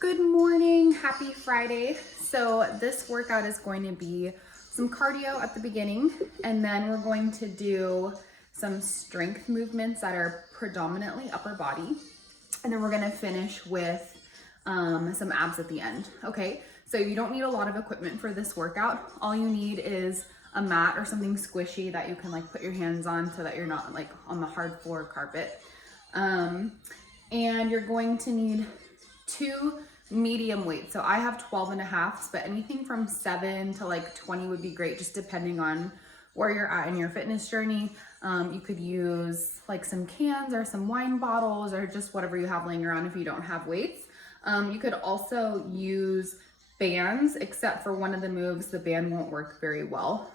Good morning, happy Friday. So this workout is going to be some cardio at the beginning, and then we're going to do some strength movements that are predominantly upper body. And then we're gonna finish with some abs at the end, okay? So you don't need a lot of equipment for this workout. All you need is a mat or something squishy that you can like put your hands on so that you're not like on the hard floor carpet. And you're going to need 2 medium weights. So I have 12.5s, but anything from 7 to like 20 would be great, just depending on where you're at in your fitness journey. You could use like some cans or some wine bottles or just whatever you have laying around if you don't have weights. You could also use bands, except for one of the moves, the band won't work very well.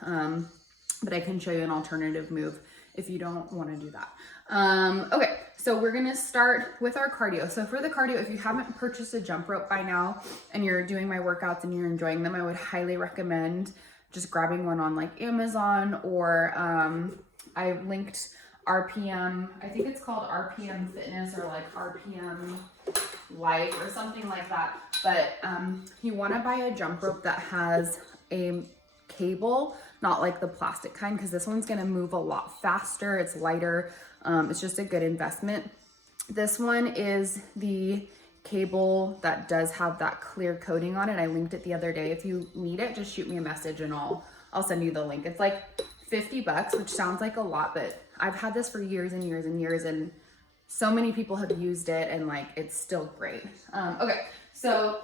But I can show you an alternative move if you don't want to do that. Okay, so we're gonna start with our cardio. So for the cardio, if you haven't purchased a jump rope by now and you're doing my workouts and you're enjoying them, I would highly recommend just grabbing one on like Amazon or I linked RPM, I think it's called RPM Fitness or like RPM Life or something like that. But you wanna buy a jump rope that has a cable, not like the plastic kind, because this one's gonna move a lot faster, it's lighter, it's just a good investment. This one is the cable that does have that clear coating on it. I linked it the other day. If you need it, just shoot me a message and I'll send you the link. It's like $50, which sounds like a lot, but I've had this for years and years and years, and so many people have used it and like it's still great. Okay, so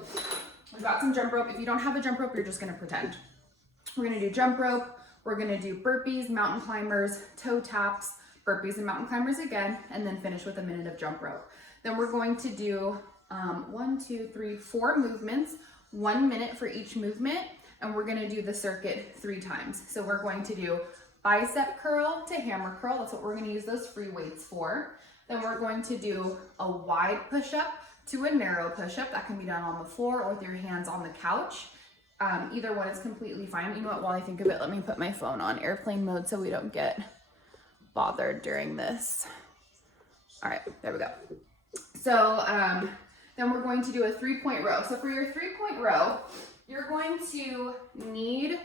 we've got some jump rope. If you don't have a jump rope, you're just gonna pretend. We're gonna do jump rope, we're gonna do burpees, mountain climbers, toe taps, burpees and mountain climbers again, and then finish with a minute of jump rope. Then we're going to do 4 movements, 1 minute for each movement, and we're gonna do the circuit 3 times. So we're going to do bicep curl to hammer curl, that's what we're gonna use those free weights for. Then we're going to do a wide push-up to a narrow push-up. That can be done on the floor or with your hands on the couch. Either one is completely fine. You know what, while I think of it, let me put my phone on airplane mode so we don't get bothered during this. All right, there we go. So then we're going to do a 3-point row. So for your 3-point row, you're going to need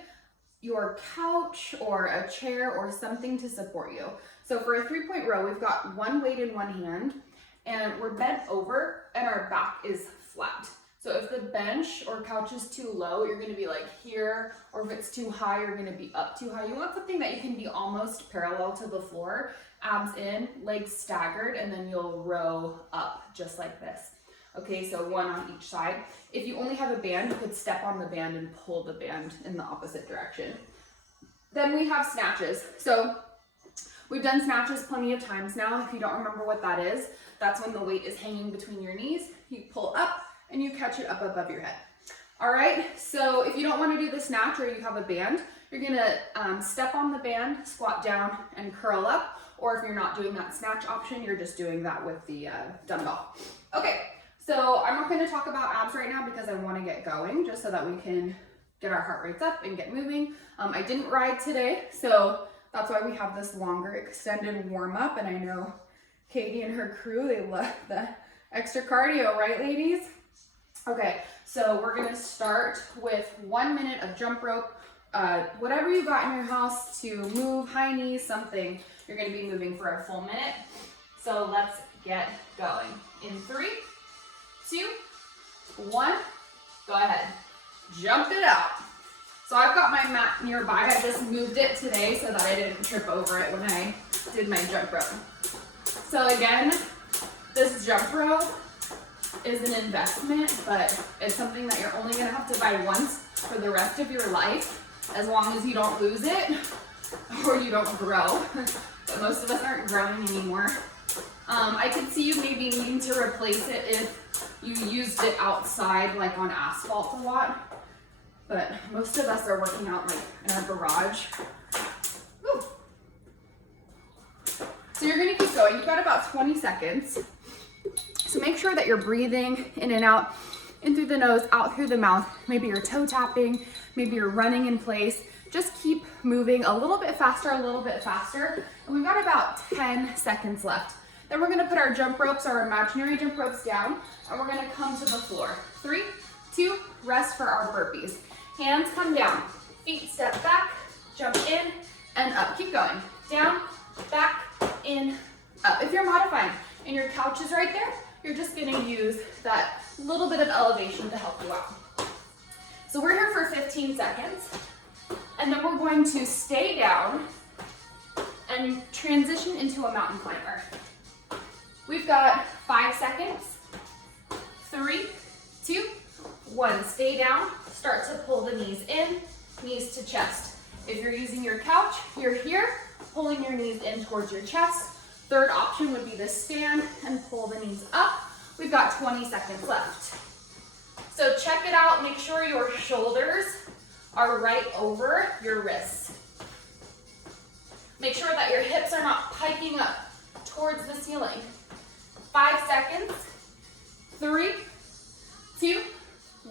your couch or a chair or something to support you. So for a 3-point row, we've got 1 weight in one hand and we're bent over and our back is flat. So if the bench or couch is too low, you're gonna be like here, or if it's too high, you're gonna be up too high. You want something that you can be almost parallel to the floor, abs in, legs staggered, and then you'll row up just like this. Okay, so 1 on each side. If you only have a band, you could step on the band and pull the band in the opposite direction. Then we have snatches. So we've done snatches plenty of times now. If you don't remember what that is, that's when the weight is hanging between your knees. You pull up and you catch it up above your head. All right, so if you don't want to do the snatch or you have a band, you're gonna step on the band, squat down, and curl up. Or if you're not doing that snatch option, you're just doing that with the dumbbell. Okay, so I'm not gonna talk about abs right now because I wanna get going, just so that we can get our heart rates up and get moving. I didn't ride today, so that's why we have this longer extended warm up, and I know Katie and her crew, they love the extra cardio, right ladies? Okay, so we're gonna start with 1 minute of jump rope. Whatever you got in your house to move, high knees, something, you're gonna be moving for a full minute. So let's get going. In 3, 2, 1, go ahead. Jump it out. So I've got my mat nearby. I just moved it today so that I didn't trip over it when I did my jump rope. So again, this jump rope is an investment, but it's something that you're only gonna have to buy once for the rest of your life, as long as you don't lose it or you don't grow. But most of us aren't growing anymore. I could see you maybe needing to replace it if you used it outside, like on asphalt a lot. But most of us are working out like in our garage. Woo. So you're gonna keep going. You've got about 20 seconds. So make sure that you're breathing in and out, in through the nose, out through the mouth. Maybe you're toe tapping, maybe you're running in place. Just keep moving a little bit faster, a little bit faster. And we've got about 10 seconds left. Then we're gonna put our jump ropes, our imaginary jump ropes down, and we're gonna come to the floor. 3, 2, rest for our burpees. Hands come down, feet step back, jump in and up. Keep going. Down, back, in, up. If you're modifying and your couch is right there, you're just gonna use that little bit of elevation to help you out. So we're here for 15 seconds, and then we're going to stay down and transition into a mountain climber. We've got 5 seconds. 3, 2, 1. Stay down. Start to pull the knees in, knees to chest. If you're using your couch, you're here, pulling your knees in towards your chest. Third option would be to stand and pull the knees up. We've got 20 seconds left. So check it out. Make sure your shoulders are right over your wrists. Make sure that your hips are not piking up towards the ceiling. 5 seconds. 3, 2,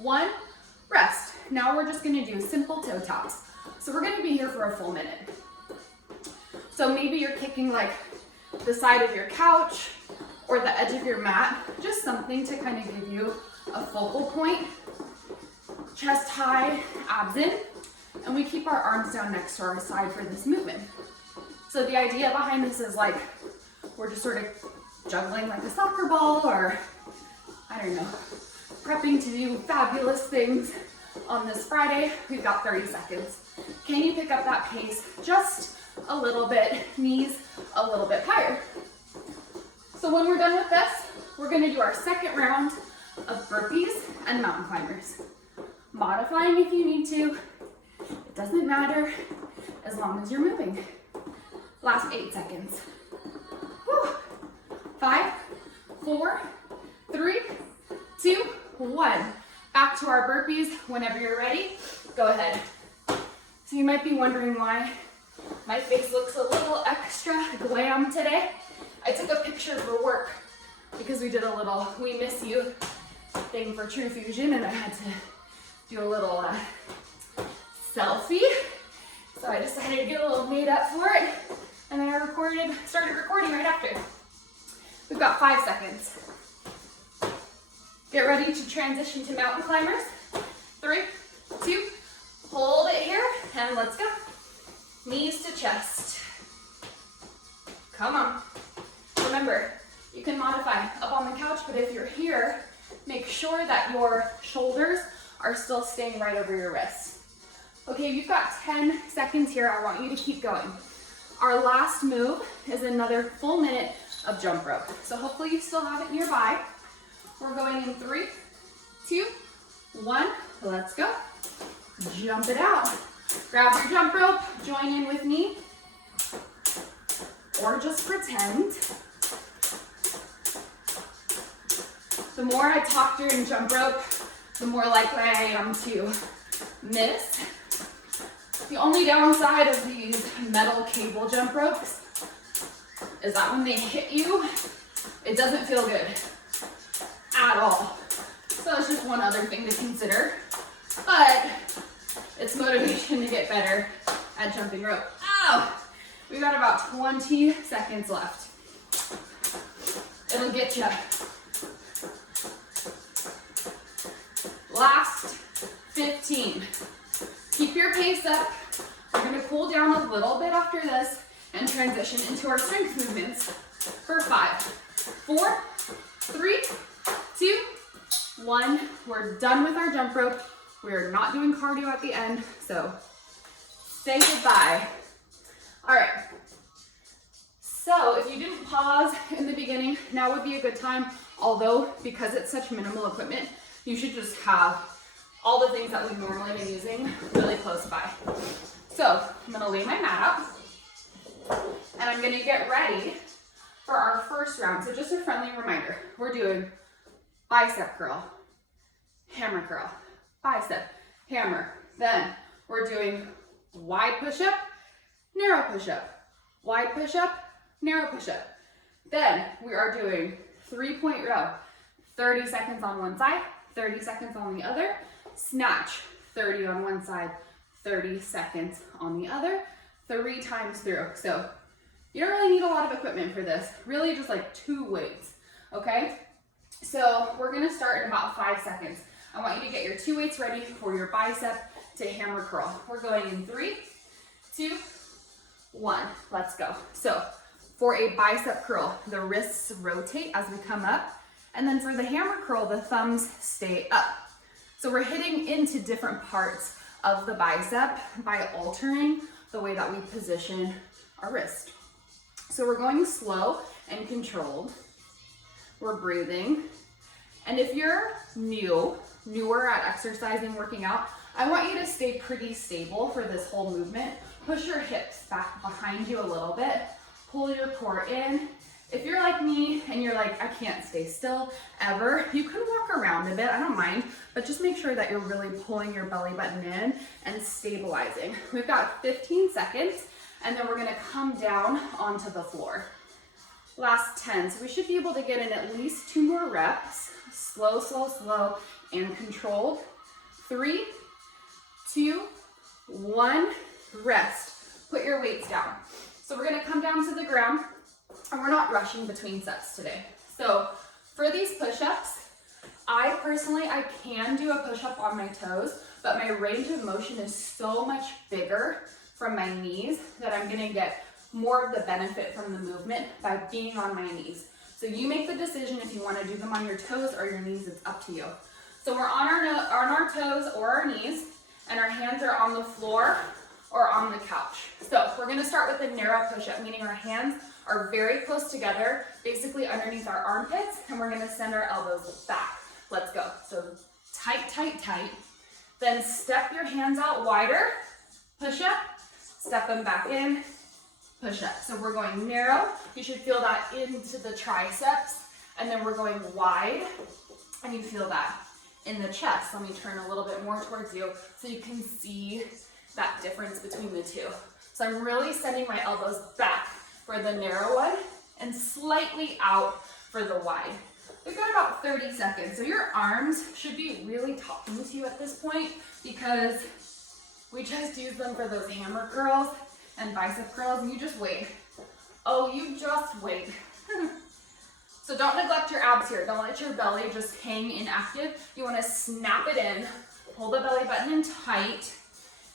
1, rest. Now we're just gonna do simple toe taps. So we're gonna be here for a full minute. So maybe you're kicking like the side of your couch or the edge of your mat, just something to kind of give you a focal point. Chest high, abs in, and we keep our arms down next to our side for this movement. So the idea behind this is like, we're just sort of juggling like a soccer ball, or I don't know, prepping to do fabulous things on this Friday. We've got 30 seconds. Can you pick up that pace just a little bit, knees a little bit higher? So when we're done with this, we're gonna do our second round of burpees and mountain climbers. Modifying if you need to. It doesn't matter as long as you're moving. Last 8 seconds. Whew. 5, 4, 3, 2, 1. Back to our burpees. Whenever you're ready, go ahead. So you might be wondering why my face looks a little extra glam today. I took a picture for work because we did a little We Miss You thing for True Fusion, and I had to do a little selfie. So I decided to get a little made up for it, and then I started recording right after. We've got 5 seconds. Get ready to transition to mountain climbers. 3, 2, hold it here, and let's go. Knees to chest. Come on. Remember, you can modify up on the couch, but if you're here, make sure that your shoulders are still staying right over your wrists. Okay, you've got 10 seconds here. I want you to keep going. Our last move is another full minute of jump rope. So hopefully you still have it nearby. We're going in 3, 2, 1, let's go. Jump it out. Grab your jump rope, join in with me, or just pretend. The more I talk during jump rope, the more likely I am to miss. The only downside of these metal cable jump ropes is that when they hit you, it doesn't feel good at all. So that's just one other thing to consider. But it's motivation to get better at jumping rope. Ow! We've got about 20 seconds left. It'll get you. Last 15. Keep your pace up. We're gonna cool down a little bit after this and transition into our strength movements for 5, 4, 3, 2, 1. We're done with our jump rope. We're not doing cardio at the end, so say goodbye. All right. So if you didn't pause in the beginning, now would be a good time. Although, because it's such minimal equipment, you should just have all the things that we've normally been using really close by. So I'm gonna lay my mat out, and I'm gonna get ready for our first round. So just a friendly reminder, we're doing bicep curl, hammer curl, bicep, hammer. Then we're doing wide push-up, narrow push-up, wide push-up, narrow push-up. Then we are doing 3-point row, 30 seconds on one side, 30 seconds on the other, snatch, 30 on one side, 30 seconds on the other, 3 times through. So You don't really need a lot of equipment for this, really just like 2 weights, okay? So we're gonna start in about 5 seconds. I want you to get your 2 weights ready for your bicep to hammer curl. We're going in 3, 2, 1, let's go. So for a bicep curl, the wrists rotate as we come up, and then for the hammer curl, the thumbs stay up. So we're hitting into different parts of the bicep by altering the way that we position our wrist. So we're going slow and controlled. We're breathing. And if you're newer at exercising, working out, I want you to stay pretty stable for this whole movement. Push your hips back behind you a little bit. Pull your core in. If you're like me and you're like, I can't stay still ever, you can walk around a bit, I don't mind, but just make sure that you're really pulling your belly button in and stabilizing. We've got 15 seconds, and then we're gonna come down onto the floor. Last 10, so we should be able to get in at least 2 more reps. Slow, slow, slow, and controlled. 3, 2, 1, rest. Put your weights down. So we're gonna come down to the ground, and we're not rushing between sets today. So for these push-ups, I can do a push-up on my toes, but my range of motion is so much bigger from my knees that I'm gonna get more of the benefit from the movement by being on my knees. So you make the decision if you wanna do them on your toes or your knees, it's up to you. So we're on our toes or our knees, and our hands are on the floor or on the couch. So we're gonna start with a narrow push-up, meaning our hands are very close together, basically underneath our armpits, and we're gonna send our elbows back. Let's go. So tight, tight, tight. Then step your hands out wider, push up, step them back in, push up. So we're going narrow. You should feel that into the triceps, and then we're going wide, and you feel that in the chest. Let me turn a little bit more towards you so you can see that difference between the two. So I'm really sending my elbows back for the narrow one and slightly out for the wide. We've got about 30 seconds. So your arms should be really talking to you at this point because we just used them for those hammer curls and bicep curls, and you just wait. Oh, you just wait. So don't neglect your abs here. Don't let your belly just hang inactive. You wanna snap it in, pull the belly button in tight,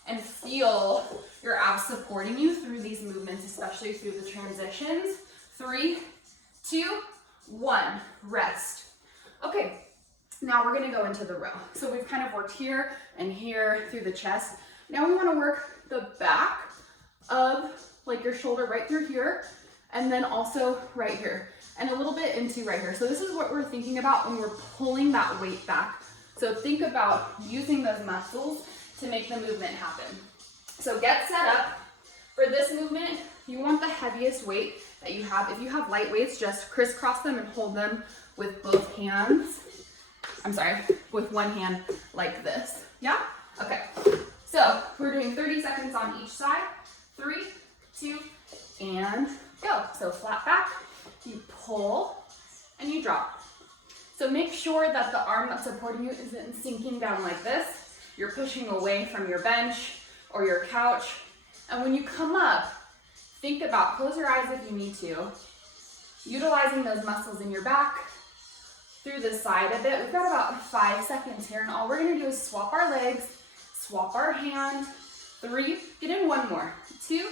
and feel your abs supporting you through these movements, especially through the transitions. 3, 2, 1, rest. Okay, now we're gonna go into the row. So we've kind of worked here and here through the chest. Now we wanna work the back of like your shoulder right through here, and then also right here, and a little bit into right here. So this is what we're thinking about when we're pulling that weight back. So think about using those muscles to make the movement happen. So get set up. For this movement, you want the heaviest weight that you have. If you have light weights, just crisscross them and hold them with both hands. With one hand like this. Yeah? Okay. So we're doing 30 seconds on each side. 3, 2, and go. So flat back, you pull, and you drop. So make sure that the arm that's supporting you isn't sinking down like this. You're pushing away from your bench or your couch. And when you come up, think about, close your eyes if you need to, utilizing those muscles in your back through the side a bit. We've got about 5 seconds here, and all we're gonna do is swap our legs, swap our hand. 3, get in 1 more. 2,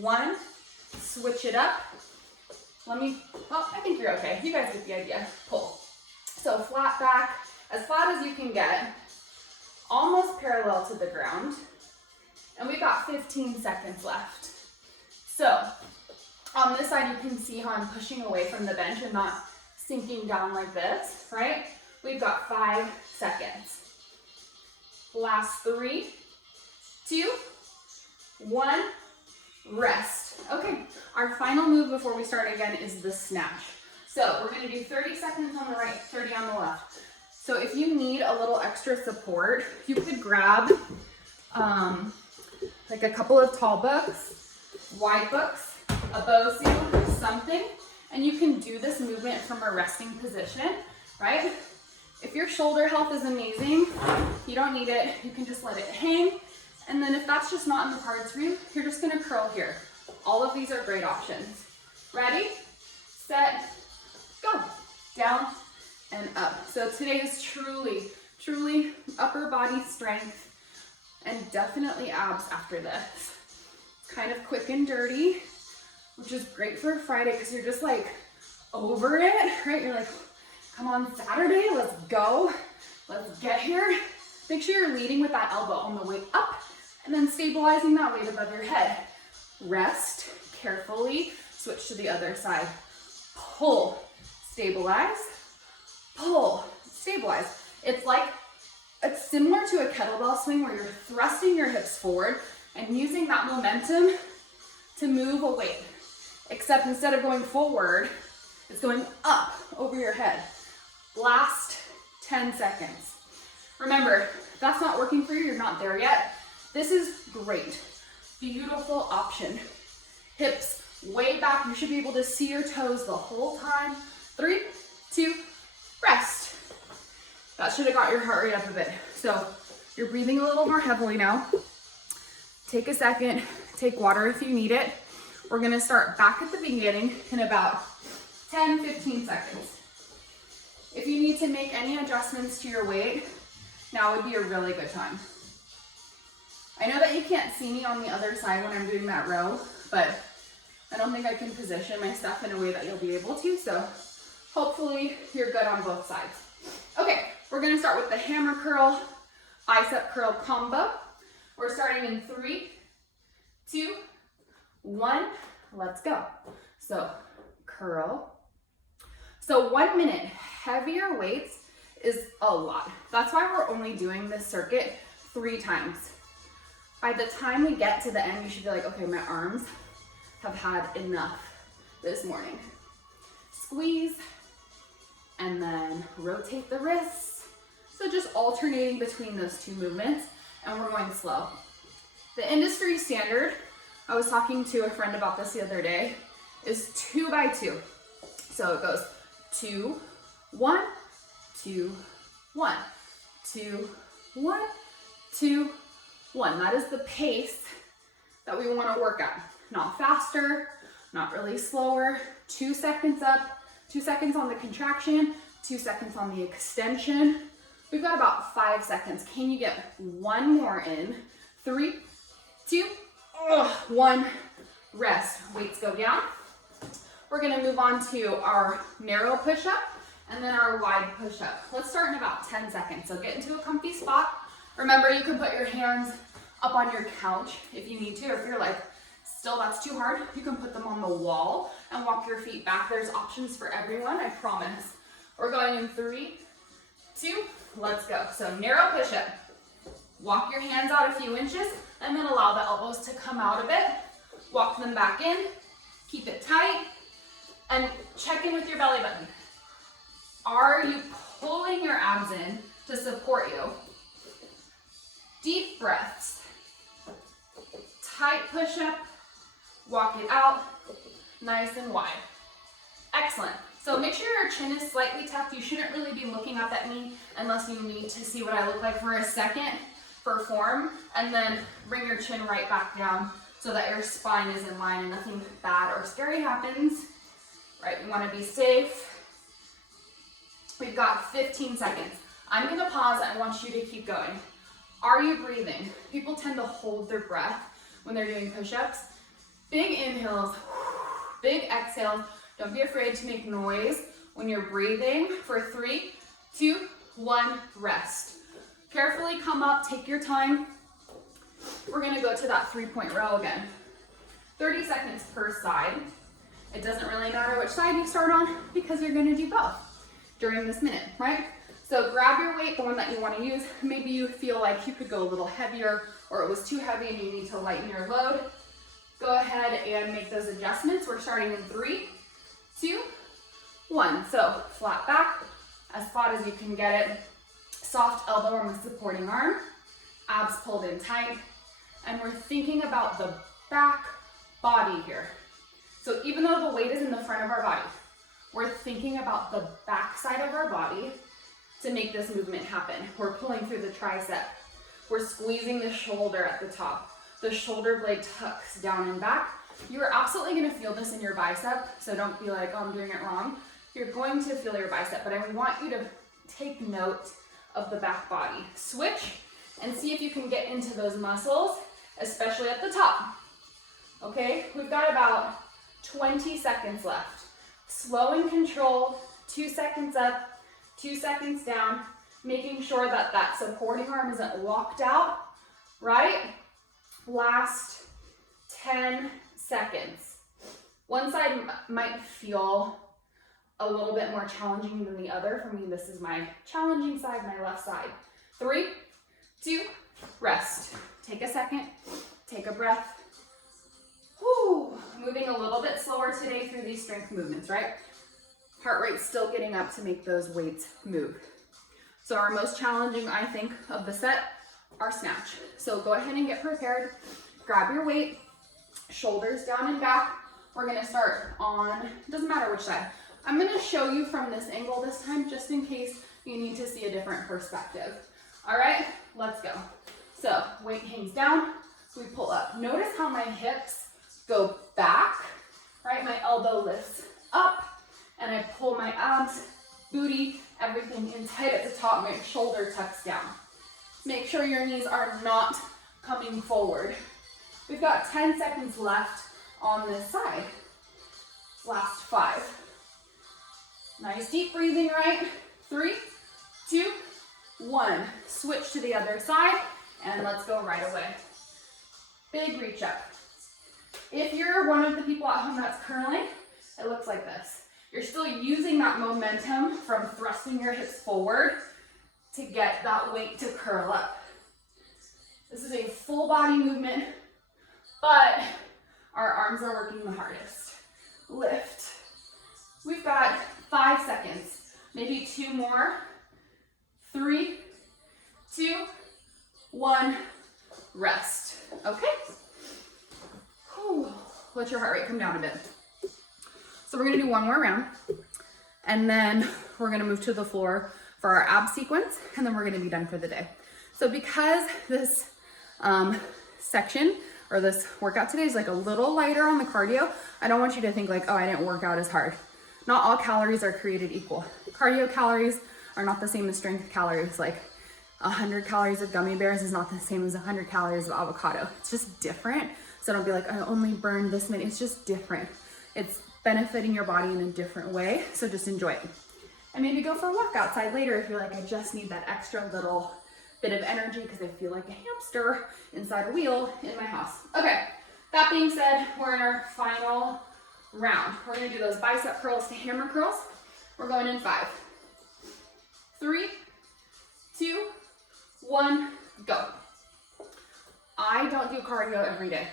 1, switch it up. I think you're okay. You guys get the idea. Pull. So flat back, as flat as you can get, almost parallel to the ground. And we've got 15 seconds left. So on this side, you can see how I'm pushing away from the bench and not sinking down like this, right? We've got 5 seconds. Last 3, 2, 1, rest. Okay, our final move before we start again is the snatch. So we're gonna do 30 seconds on the right, 30 on the left. So if you need a little extra support, you could grab like a couple of tall books, wide books, a Bosu, something, and you can do this movement from a resting position, right? If your shoulder health is amazing, you don't need it, you can just let it hang. And then if that's just not in the cards for you, you're just gonna curl here. All of these are great options. Ready, set, go. Down and up. So today is truly upper body strength and definitely abs after this. It's kind of quick and dirty, which is great for a Friday because you're just like over it, right? You're like, come on Saturday, let's go. Let's get here. Make sure you're leading with that elbow on the way up and then stabilizing that weight above your head. Rest carefully, switch to the other side. Pull, stabilize, pull, stabilize. It's similar to a kettlebell swing where you're thrusting your hips forward and using that momentum to move a weight. Except instead of going forward, it's going up over your head. Last 10 seconds. Remember, if that's not working for you, you're not there yet. This is great. Beautiful option. Hips way back. You should be able to see your toes the whole time. 3, 2, rest. That should have got your heart rate up a bit. So you're breathing a little more heavily now. Take a second, take water if you need it. We're gonna start back at the beginning in about 10, 15 seconds. If you need to make any adjustments to your weight, now would be a really good time. I know that you can't see me on the other side when I'm doing that row, but I don't think I can position my stuff in a way that you'll be able to, so hopefully you're good on both sides. Okay, we're gonna start with the hammer curl, bicep curl combo. We're starting in 3, 2, 1, let's go. So curl. So 1 minute, heavier weights is a lot. That's why we're only doing this circuit 3 times. By the time we get to the end, you should be like, okay, my arms have had enough this morning. Squeeze, and then rotate the wrists. So just alternating between those 2 movements, and we're going slow. The industry standard, I was talking to a friend about this the other day, is 2 by 2. So it goes 2, 1, 2, 1, 2, 1, 2, 1. That is the pace that we want to work at. Not faster, not really slower. 2 seconds up, 2 seconds on the contraction, 2 seconds on the extension. We've got about 5 seconds. Can you get 1 more in? 3, 2, 1, rest. Weights go down. We're gonna move on to our narrow push-up and then our wide push-up. Let's start in about 10 seconds. So get into a comfy spot. Remember, you can put your hands up on your couch if you need to, or if you're like, still that's too hard, you can put them on the wall and walk your feet back. There's options for everyone, I promise. We're going in 3, 2, let's go. So narrow push-up. Walk your hands out a few inches and then allow the elbows to come out a bit. Walk them back in, keep it tight, and check in with your belly button. Are you pulling your abs in to support you? Deep breaths. Tight push-up, walk it out, nice and wide. Excellent. So make sure your chin is slightly tucked. You shouldn't really be looking up at me unless you need to see what I look like for a second for form, and then bring your chin right back down so that your spine is in line and nothing bad or scary happens. Right, you want to be safe. We've got 15 seconds. I'm going to pause. I want you to keep going. Are you breathing? People tend to hold their breath when they're doing push-ups. Big inhales, big exhales. Don't be afraid to make noise when you're breathing. For 3, 2, 1, rest. Carefully come up, take your time. We're gonna go to that 3-point row again. 30 seconds per side. It doesn't really matter which side you start on because you're gonna do both during this minute, right? So grab your weight, the one that you wanna use. Maybe you feel like you could go a little heavier or it was too heavy and you need to lighten your load. Go ahead and make those adjustments. We're starting in 3, 2, 1. So flat back, as flat as you can get it. Soft elbow on the supporting arm, abs pulled in tight, and we're thinking about the back body here. So even though the weight is in the front of our body, we're thinking about the back side of our body to make this movement happen. We're pulling through the tricep. We're squeezing the shoulder at the top. The shoulder blade tucks down and back, You are absolutely gonna feel this in your bicep, so don't be like, oh, I'm doing it wrong. You're going to feel your bicep, but I want you to take note of the back body. Switch and see if you can get into those muscles, especially at the top. Okay, we've got about 20 seconds left. Slow and controlled, 2 seconds up, 2 seconds down, making sure that that supporting arm isn't locked out, right? Last 10 seconds. One side might feel a little bit more challenging than the other. For me, this is my challenging side, my left side. 3, 2, rest. Take a second, take a breath. Whew. Moving a little bit slower today through these strength movements, right? Heart rate's still getting up to make those weights move. So our most challenging, I think, of the set are snatch. So go ahead and get prepared. Grab your weight, shoulders down and back. We're gonna start on, doesn't matter which side. I'm gonna show you from this angle this time, just in case you need to see a different perspective. All right, let's go. So weight hangs down, we pull up. Notice how my hips go back, right? My elbow lifts up, and I pull my abs, booty, everything in tight at the top, my shoulder tucks down. Make sure your knees are not coming forward. We've got 10 seconds left on this side. Last 5. Nice deep breathing, right? 3, 2, 1. Switch to the other side, and let's go right away. Big reach up. If you're one of the people at home that's curling, it looks like this. You're still using that momentum from thrusting your hips forward to get that weight to curl up. This is a full body movement, but our arms are working the hardest. Lift. We've got 5 seconds, maybe 2 more. 3, 2, 1, rest. Okay? Whew. Let your heart rate come down a bit. So we're gonna do one more round, and then we're gonna move to the floor for our ab sequence, and then we're gonna be done for the day. So because this section or this workout today is like a little lighter on the cardio, I don't want you to think like, oh, I didn't work out as hard. Not all calories are created equal. Cardio calories are not the same as strength calories. Like 100 calories of gummy bears is not the same as 100 calories of avocado. It's just different. So don't be like, I only burned this many. It's just different. It's benefiting your body in a different way. So just enjoy it. And maybe go for a walk outside later if you're like, I just need that extra little bit of energy because I feel like a hamster inside a wheel in my house. Okay, that being said, we're in our final round. We're gonna do those bicep curls to hammer curls. We're going in 5, 3, 2, 1, go. I don't do cardio every day.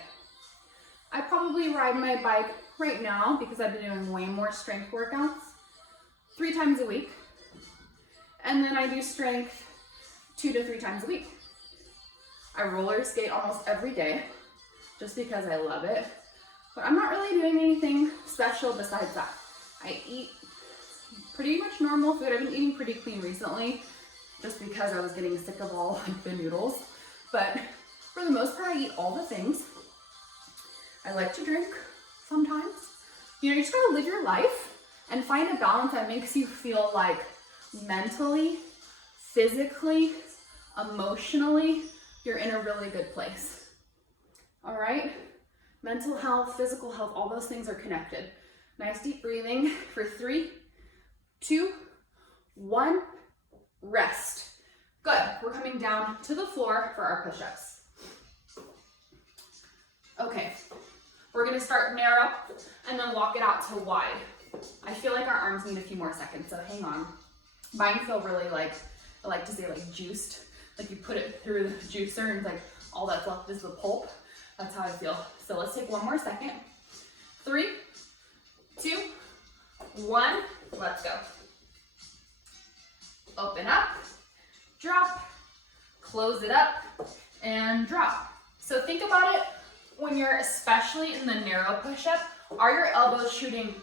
I probably ride my bike right now because I've been doing way more strength workouts 3 times a week. And then I do strength 2 to 3 times a week. I roller skate almost every day just because I love it. But I'm not really doing anything special besides that. I eat pretty much normal food. I've been eating pretty clean recently just because I was getting sick of all like the noodles. But for the most part, I eat all the things. I like to drink sometimes. You know, you just gotta live your life and find a balance that makes you feel like mentally, physically, emotionally, you're in a really good place. All right? Mental health, physical health, all those things are connected. Nice deep breathing for 3, 2, 1, rest. Good. We're coming down to the floor for our push-ups. Okay. We're gonna start narrow and then walk it out to wide. I feel like our arms need a few more seconds, so hang on. Mine feel really like, I like to say like juiced. Like you put it through the juicer and like all that's left is the pulp. That's how I feel. So let's take one more second. 3, 2, 1, let's go. Open up, drop, close it up, and drop. So think about it when you're especially in the narrow push-up, are your elbows shooting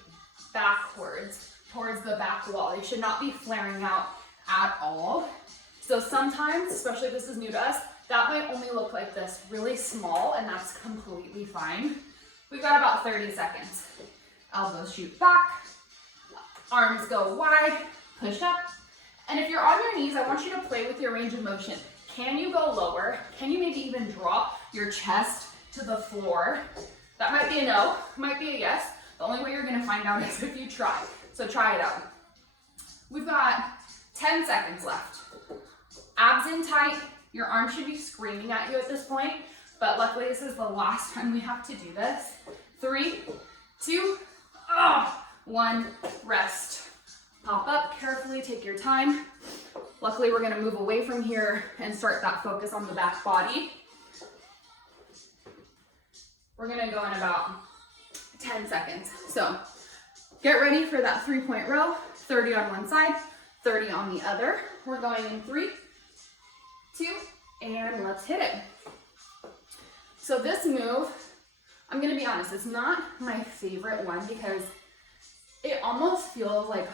backwards towards the back wall? They should not be flaring out at all. So sometimes, especially if this is new to us, that might only look like this, really small, and that's completely fine. We've got about 30 seconds. Elbows shoot back, arms go wide, push up. And if you're on your knees, I want you to play with your range of motion. Can you go lower? Can you maybe even drop your chest to the floor? That might be a no, might be a yes. The only way you're gonna find out is if you try. So try it out. We've got 10 seconds left. Abs in tight. Your arm should be screaming at you at this point, but luckily this is the last time we have to do this. 3, 2, 1, rest. Pop up carefully, take your time. Luckily we're gonna move away from here and start that focus on the back body. We're gonna go in about 10 seconds. So get ready for that 3-point row, 30 on one side, 30 on the other. We're going in 3, 2, and let's hit it. So this move, I'm gonna be honest, it's not my favorite one because it almost feels like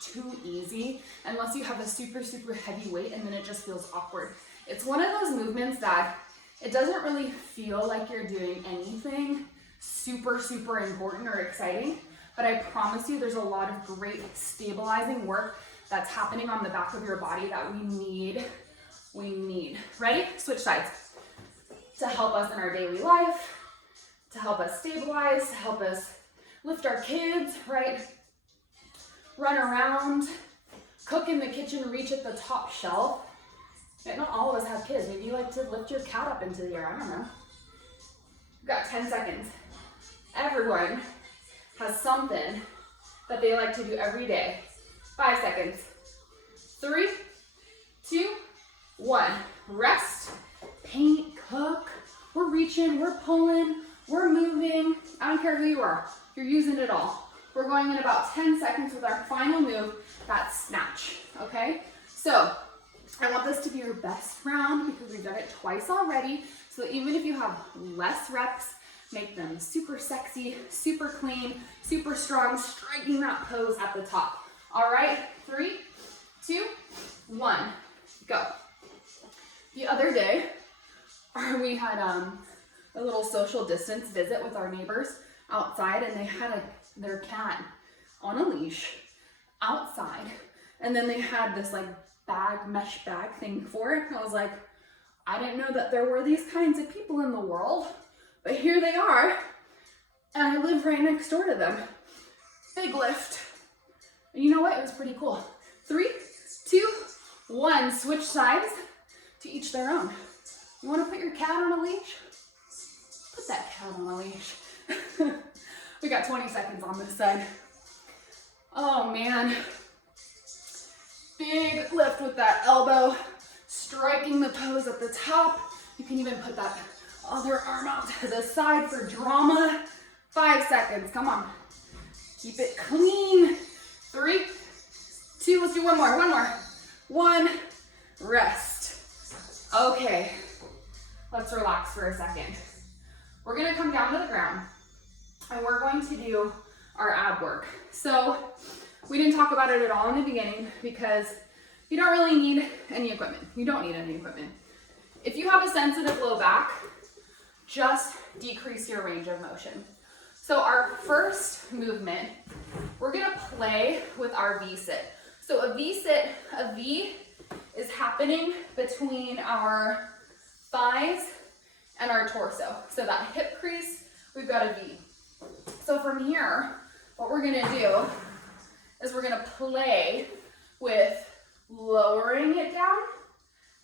too easy unless you have a super, super heavy weight, and then it just feels awkward. It's one of those movements that it doesn't really feel like you're doing anything super, super important or exciting, but I promise you there's a lot of great stabilizing work that's happening on the back of your body that we need. Ready? Switch sides. To help us in our daily life, to help us stabilize, to help us lift our kids, right? Run around, cook in the kitchen, reach at the top shelf. Not all of us have kids. Maybe you like to lift your cat up into the air. I don't know. We've got 10 seconds. Everyone has something that they like to do every day. 5 seconds. 3, 2, 1. Rest, paint, cook. We're reaching, we're pulling, we're moving. I don't care who you are. You're using it all. We're going in about 10 seconds with our final move, that's snatch, okay? So I want this to be your best round because we've done it twice already. So even if you have less reps, make them super sexy, super clean, super strong, striking that pose at the top. All right, 3, 2, 1, go. The other day, we had a little social distance visit with our neighbors outside, and they had their cat on a leash outside, and then they had this like mesh bag thing for it. I was like, I didn't know that there were these kinds of people in the world, but here they are, and I live right next door to them. Big lift. And you know what? It was pretty cool. 3, 2, 1. Switch sides. To each their own. You want to put your cat on a leash? Put that cat on a leash. We got 20 seconds on this side. Oh man. Big lift with that elbow, striking the pose at the top. You can even put that other arm out to the side for drama. 5 seconds, come on. Keep it clean. 3, 2, let's do one more. 1, rest. Okay, let's relax for a second. We're gonna come down to the ground and we're going to do our ab work. So we didn't talk about it at all in the beginning because you don't really need any equipment. You don't need any equipment. If you have a sensitive low back, just decrease your range of motion. So our first movement, we're gonna play with our V-sit. So a V-sit, a V is happening between our thighs and our torso. So that hip crease, we've got a V. So from here, what we're gonna do is we're gonna play with lowering it down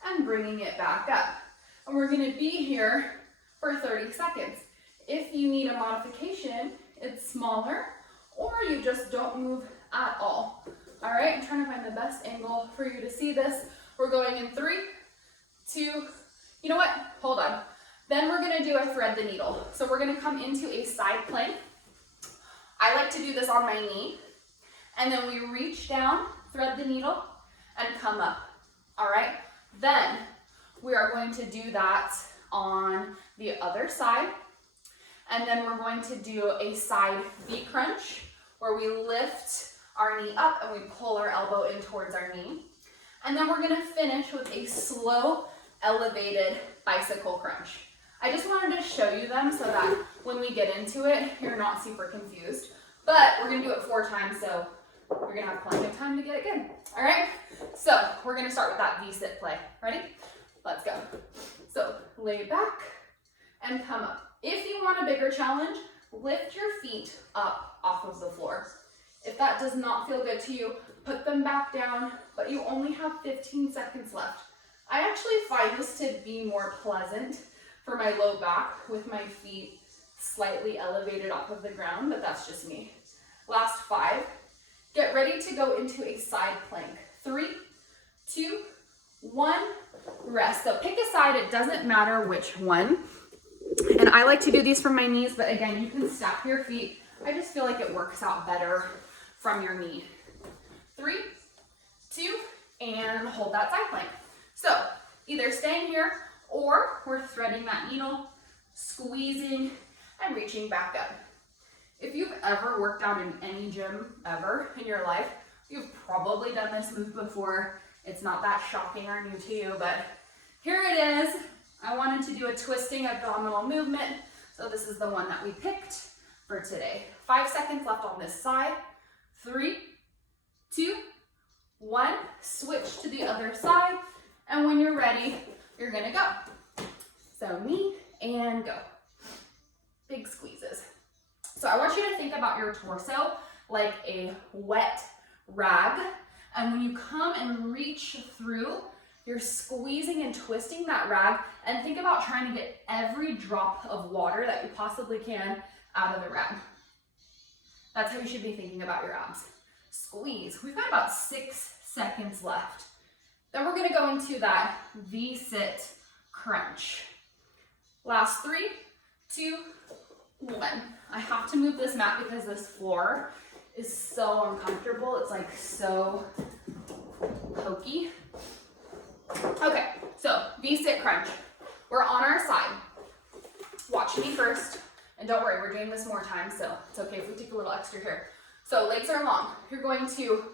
and bringing it back up. And we're gonna be here for 30 seconds. If you need a modification, it's smaller, or you just don't move at all. All right, I'm trying to find the best angle for you to see this. We're going in 3, 2, you know what? Hold on. Then we're gonna do a thread the needle. So we're gonna come into a side plank. I like to do this on my knee. And then we reach down, thread the needle, and come up. All right? Then we are going to do that on the other side. And then we're going to do a side V crunch where we lift our knee up and we pull our elbow in towards our knee. And then we're gonna finish with a slow, elevated bicycle crunch. I just wanted to show you them so that when we get into it, you're not super confused. But we're gonna do it 4 times, so you're gonna have plenty of time to get it good. All right, so we're gonna start with that V-sit play. Ready? Let's go. So lay back and come up. If you want a bigger challenge, lift your feet up off of the floor. If that does not feel good to you, put them back down, but you only have 15 seconds left. I actually find this to be more pleasant for my low back with my feet slightly elevated off of the ground, but that's just me. Last 5. Get ready to go into a side plank. 3, 2, 1, rest. So pick a side, it doesn't matter which one. And I like to do these from my knees, but again, you can stack your feet. I just feel like it works out better from your knee. 3, 2, and hold that side plank. So either staying here or we're threading that needle, squeezing and reaching back up. If you've ever worked out in any gym ever in your life, you've probably done this move before. It's not that shocking or new to you, but here it is. I wanted to do a twisting abdominal movement, so this is the one that we picked for today. 5 seconds left on this side. 3, 2, 1, switch to the other side, and when you're ready, you're gonna go. So knee and go. Big squeezes. So I want you to think about your torso like a wet rag, and when you come and reach through, you're squeezing and twisting that rag, and think about trying to get every drop of water that you possibly can out of the rag. That's how you should be thinking about your abs. Squeeze. We've got about 6 seconds left. Then we're gonna go into that V-sit crunch. Last 3, 2, 1. I have to move this mat because this floor is so uncomfortable. It's like so pokey. Okay, so V-sit crunch. We're on our side. Watch me first. And don't worry, we're doing this more times, so it's okay if we take a little extra here. So legs are long. You're going to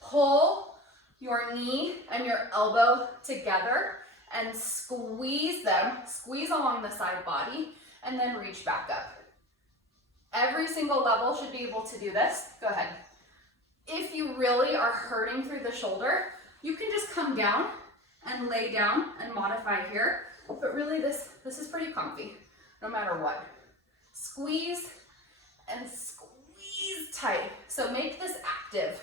pull your knee and your elbow together and squeeze them, squeeze along the side body, and then reach back up. Every single level should be able to do this. Go ahead. If you really are hurting through the shoulder, you can just come down and lay down and modify here. But really this is pretty comfy, no matter what. Squeeze and squeeze tight. So make this active.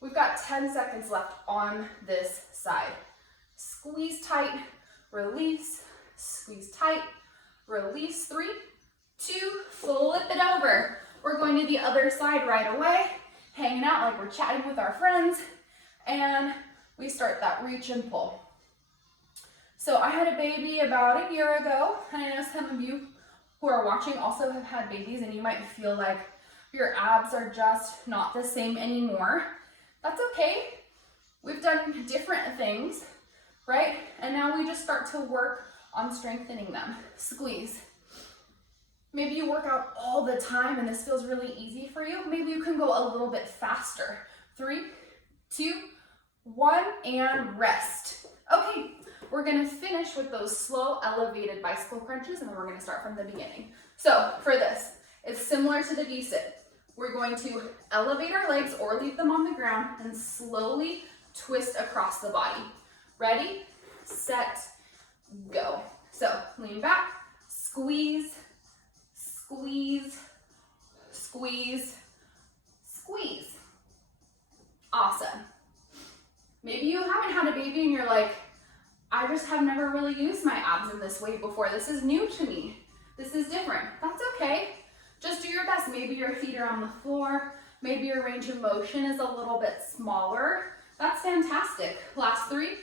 We've got 10 seconds left on this side. Squeeze tight, release, squeeze tight, release. 3, 2, flip it over. We're going to the other side right away, hanging out like we're chatting with our friends, and we start that reach and pull. So I had a baby about a year ago, and I know some of you who are watching also have had babies, and you might feel like your abs are just not the same anymore. That's okay. We've done different things, right? And now we just start to work on strengthening them. Squeeze. Maybe you work out all the time and this feels really easy for you. Maybe you can go a little bit faster. 3, 2, 1, and rest. Okay, we're gonna finish with those slow elevated bicycle crunches, and then we're gonna start from the beginning. So for this, it's similar to the V-sit. We're going to elevate our legs or leave them on the ground and slowly twist across the body. Ready, set, go. So lean back, squeeze, squeeze, squeeze, squeeze. Awesome. Maybe you haven't had a baby and you're like, I just have never really used my abs in this way before. This is new to me. This is different. That's okay. Just do your best. Maybe your feet are on the floor. Maybe your range of motion is a little bit smaller. That's fantastic. Last 3,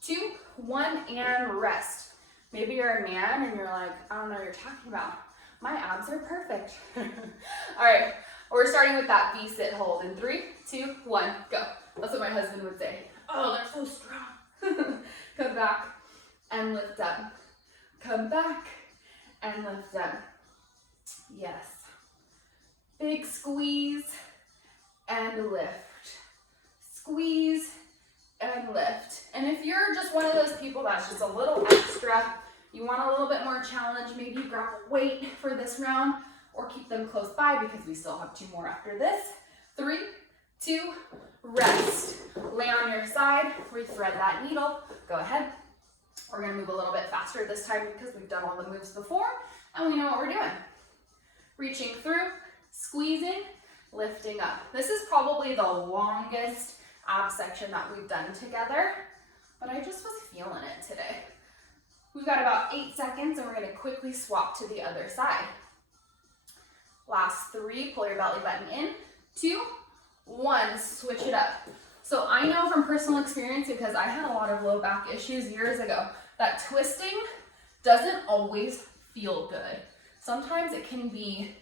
2, 1, and rest. Maybe you're a man and you're like, I don't know what you're talking about. My abs are perfect. All right, we're starting with that V-sit hold in 3, 2, 1, go. That's what my husband would say. Oh, they're so strong. Come back and lift up. Come back and lift up. Yes. Big squeeze and lift. Squeeze and lift. And if you're just one of those people that's just a little extra, You want a little bit more challenge, maybe you grab a weight for this round or keep them close by because we still have 2 more after this. 3, 2, rest. Lay on your side, rethread that needle. Go ahead. We're gonna move a little bit faster this time because we've done all the moves before and we know what we're doing. Reaching through, squeezing, lifting up. This is probably the longest ab section that we've done together, but I just was feeling it today. We've got about 8 seconds and we're gonna quickly swap to the other side. Last 3, pull your belly button in. 2, 1, switch it up. So I know from personal experience, because I had a lot of low back issues years ago, that twisting doesn't always feel good. Sometimes it can be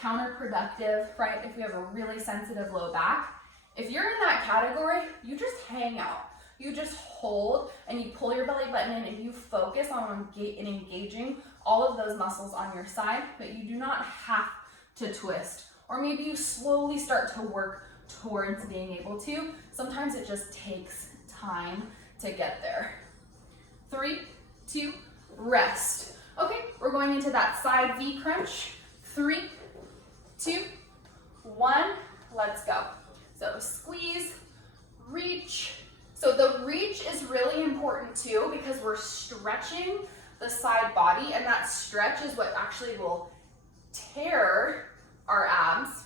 counterproductive, right? If you have a really sensitive low back. If you're in that category, you just hang out. You just hold and you pull your belly button in and you focus on engaging all of those muscles on your side, but you do not have to twist. Or maybe you slowly start to work towards being able to. Sometimes it just takes time to get there. 3, 2, rest. Okay, we're going into that side V crunch. 3, 2, 1, let's go. So squeeze, reach. So the reach is really important too because we're stretching the side body, and that stretch is what actually will tear our abs,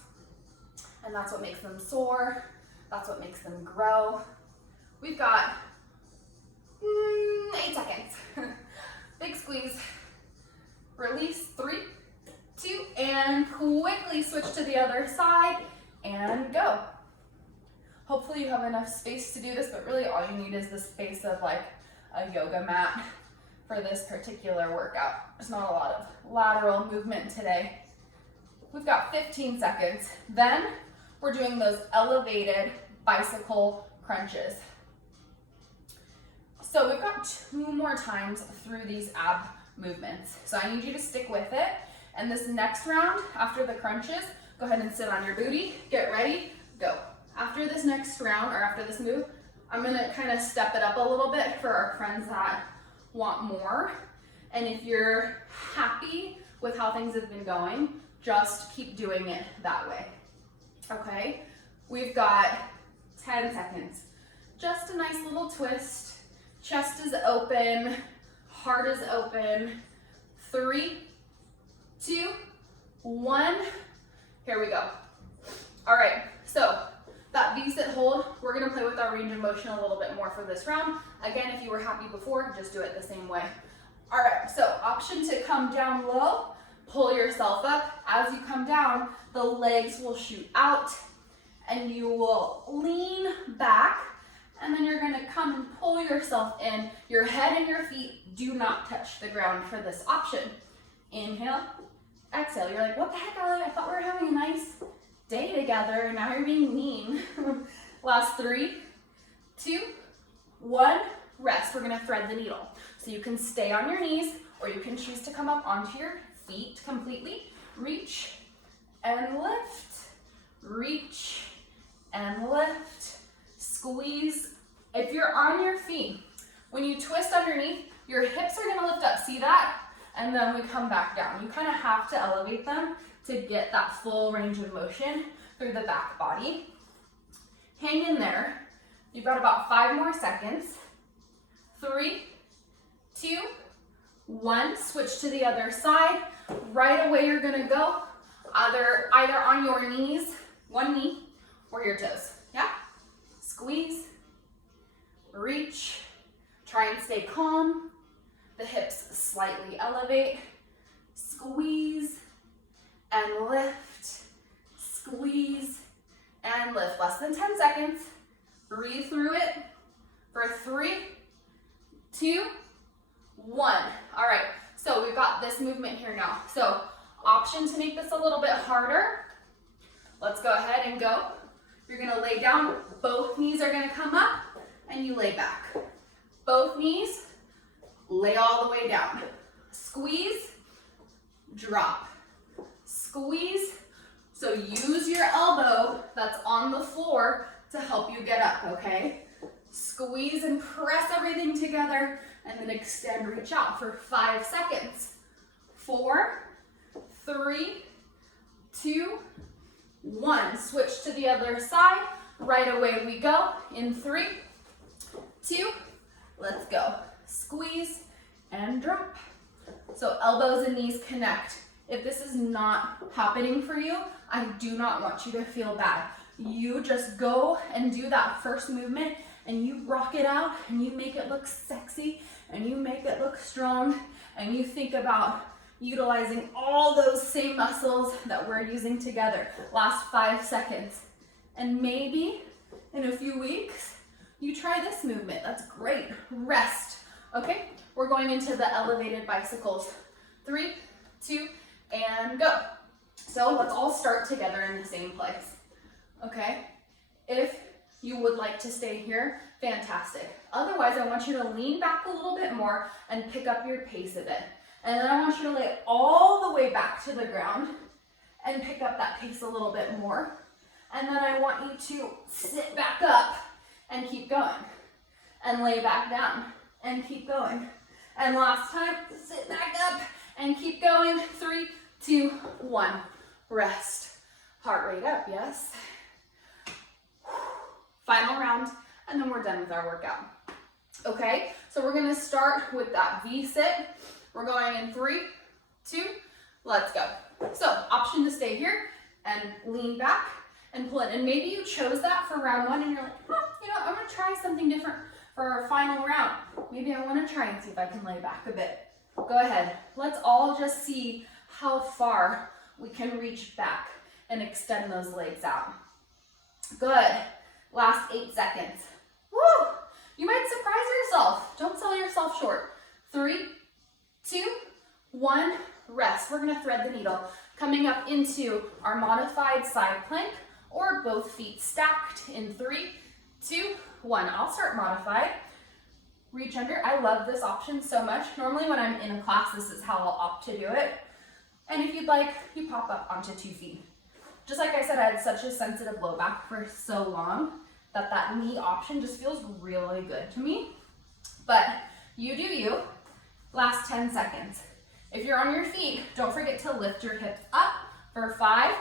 and that's what makes them sore, that's what makes them grow. We've got 8 seconds. Big squeeze, release, 3, 2, and quickly switch to the other side and go. Hopefully you have enough space to do this, but really all you need is the space of like a yoga mat for this particular workout. There's not a lot of lateral movement today. We've got 15 seconds. Then we're doing those elevated bicycle crunches. So we've got 2 more times through these ab movements. So I need you to stick with it. And this next round, after the crunches, go ahead and sit on your booty, get ready, go. After this next round, or after this move, I'm gonna kind of step it up a little bit for our friends that want more. And if you're happy with how things have been going, just keep doing it that way. Okay, we've got 10 seconds. Just a nice little twist. Chest is open, heart is open. 3, 2, 1, here we go. All right, so that V-sit hold, we're gonna play with our range of motion a little bit more for this round. Again, if you were happy before, just do it the same way. All right, so option to come down low, pull yourself up. As you come down, the legs will shoot out and you will lean back, and then you're gonna come and pull yourself in. Your head and your feet do not touch the ground for this option. Inhale, exhale. You're like, what the heck, Ellie? I thought we were having a nice day together, and now you're being mean. Last 3, 2, 1, rest. We're gonna thread the needle. So you can stay on your knees, or you can choose to come up onto your feet completely. Reach and lift, reach and lift, squeeze. If you're on your feet, when you twist underneath, your hips are gonna lift up, see that? And then we come back down. You kind of have to elevate them to get that full range of motion through the back body. Hang in there. You've got about 5 more seconds. 3, 2, 1, switch to the other side. Right away you're gonna go either on your knees, one knee, or your toes, yeah? Squeeze, reach, try and stay calm. The hips slightly elevate, squeeze, and lift, squeeze, and lift. Less than 10 seconds. Breathe through it for 3, 2, 1. All right, so we've got this movement here now. So option to make this a little bit harder. Let's go ahead and go. You're gonna lay down, both knees are gonna come up, and you lay back. Both knees, lay all the way down. Squeeze, drop. Squeeze, so use your elbow that's on the floor to help you get up, okay? Squeeze and press everything together, and and then extend, reach out for 5 seconds. 4, 3, 2, 1. Switch to the other side. Right away we go. In 3, 2, let's go. Squeeze and drop. So elbows and knees connect. If this is not happening for you, I do not want you to feel bad. You just go and do that first movement and you rock it out and you make it look sexy and you make it look strong and you think about utilizing all those same muscles that we're using together. Last 5 seconds. And maybe in a few weeks, you try this movement. That's great. Rest. Okay, we're going into the elevated bicycles. 3, 2, and go. So let's all start together in the same place. Okay, if you would like to stay here, fantastic. Otherwise, I want you to lean back a little bit more and pick up your pace a bit. And then I want you to lay it all the way back to the ground and pick up that pace a little bit more. And then I want you to sit back up and keep going. And lay back down and keep going. And last time, sit back up and keep going. 3, 2, 1. Rest. Heart rate up, yes. Final round, and then we're done with our workout. Okay, so we're gonna start with that V-sit. We're going in 3, 2, let's go. So, option to stay here and lean back and pull it. And maybe you chose that for round 1 and you're like, oh, you know, I'm gonna try something different for our final round. Maybe I wanna try and see if I can lay back a bit. Go ahead. Let's all just see how far we can reach back and extend those legs out. Good. Last 8 seconds. Woo! You might surprise yourself. Don't sell yourself short. 3, 2, 1, rest. We're gonna thread the needle. Coming up into our modified side plank or both feet stacked in 3, 2, 1. I'll start modified. Reach under. I love this option so much. Normally when I'm in a class, this is how I'll opt to do it. And if you'd like, you pop up onto 2 feet. Just like I said, I had such a sensitive low back for so long that that knee option just feels really good to me. But you do you. Last 10 seconds. If you're on your feet, don't forget to lift your hips up for 5,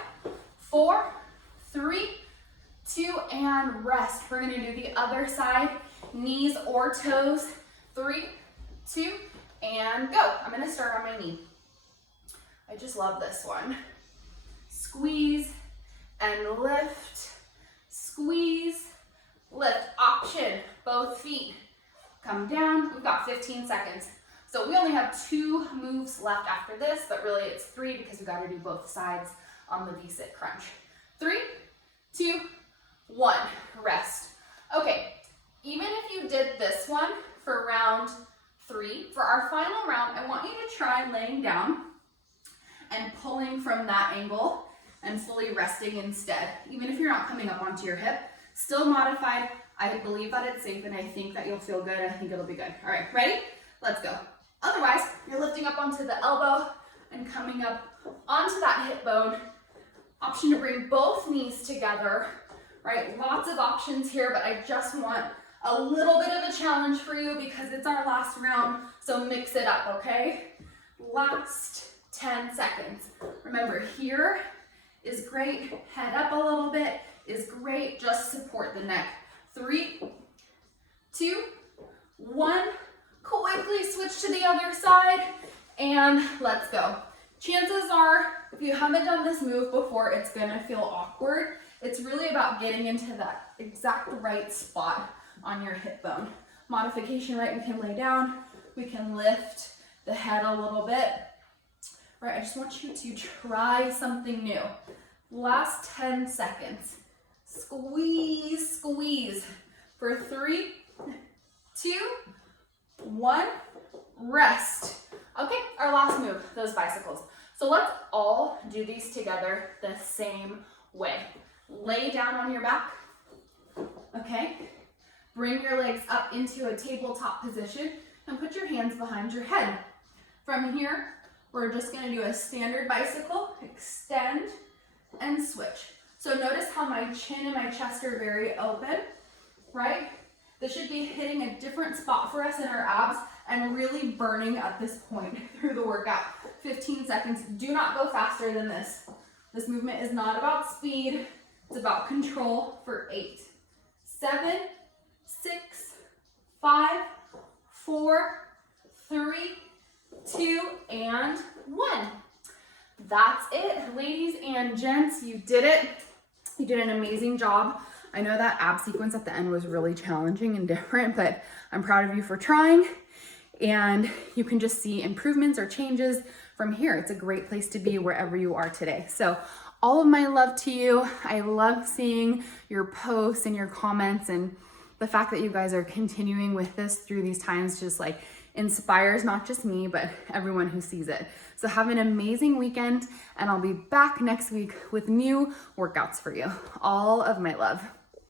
4, 3, 2, and rest. We're gonna do the other side, knees or toes. 3, 2, and go. I'm gonna start on my knee. I just love this one. Squeeze and lift, squeeze, lift. Option, both feet. Come down. We've got 15 seconds. So we only have 2 moves left after this, but really it's 3 because we got to do both sides on the V-sit crunch. 3, 2, 1, rest. Okay, even if you did this one for round 3, for our final round, I want you to try laying down and pulling from that angle and fully resting instead. Even if you're not coming up onto your hip, still modified. I believe that it's safe and I think that you'll feel good. I think it'll be good. All right, ready? Let's go. Otherwise, you're lifting up onto the elbow and coming up onto that hip bone. Option to bring both knees together, right? Lots of options here, but I just want a little bit of a challenge for you because it's our last round, so mix it up, okay? Last 10 seconds. Remember, here is great. Head up a little bit is great. Just support the neck. 3, 2, 1. Quickly switch to the other side and let's go. Chances are, if you haven't done this move before, it's gonna feel awkward. It's really about getting into that exact right spot on your hip bone. Modification, right? We can lay down, we can lift the head a little bit. Right, I just want you to try something new. Last 10 seconds. Squeeze, squeeze. For 3, 2, 1, rest. Okay, our last move, those bicycles. So let's all do these together the same way. Lay down on your back, okay? Bring your legs up into a tabletop position and put your hands behind your head. From here, we're just gonna do a standard bicycle, extend and switch. So notice how my chin and my chest are very open, right? This should be hitting a different spot for us in our abs and really burning at this point through the workout. 15 seconds. Do not go faster than this. This movement is not about speed. It's about control for 8, 7, 6, 5, 4, 3, 2, and 1. That's it, ladies and gents. You did it. You did an amazing job. I know that ab sequence at the end was really challenging and different, but I'm proud of you for trying. And you can just see improvements or changes from here. It's a great place to be wherever you are today. So all of my love to you. I love seeing your posts and your comments, and the fact that you guys are continuing with this through these times just like inspires not just me, but everyone who sees it. So have an amazing weekend, and I'll be back next week with new workouts for you. All of my love.